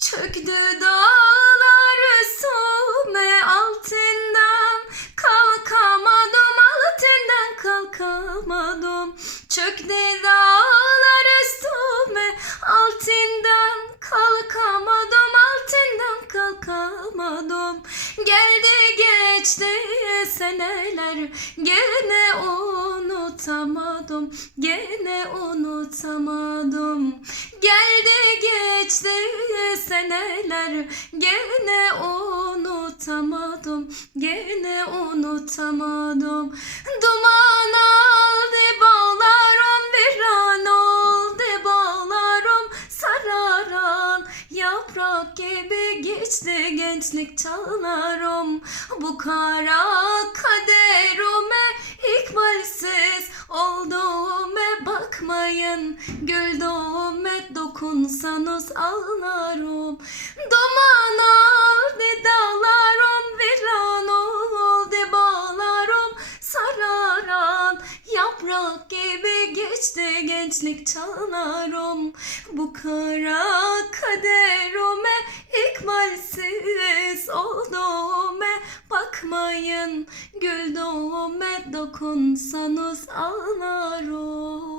Çöktü dağlar üstüme altından Kalkamadım altından kalkamadım Çöktü dağlar üstüme altından Kalkamadım altından kalkamadım Geldi geçti seneler Gene unutamadım Gene unutamadım. Geldi seneler Gene unutamadım Gene unutamadım. Duman aldı bağlarım Bir an oldu bağlarım Sararan. Yaprak gibi geçti gençlik çağlarım Bu kara bakmayın Güldüğüme dokunsanız ağlarım. Duman aldı dağlarım bir an oldu bağlarım. Sararan yaprak gibi geçti gençlik çağlarım Bu kara kaderime ikmalsiz olduğuma bakmayın. Güldüğüme dokunsanız ağlarım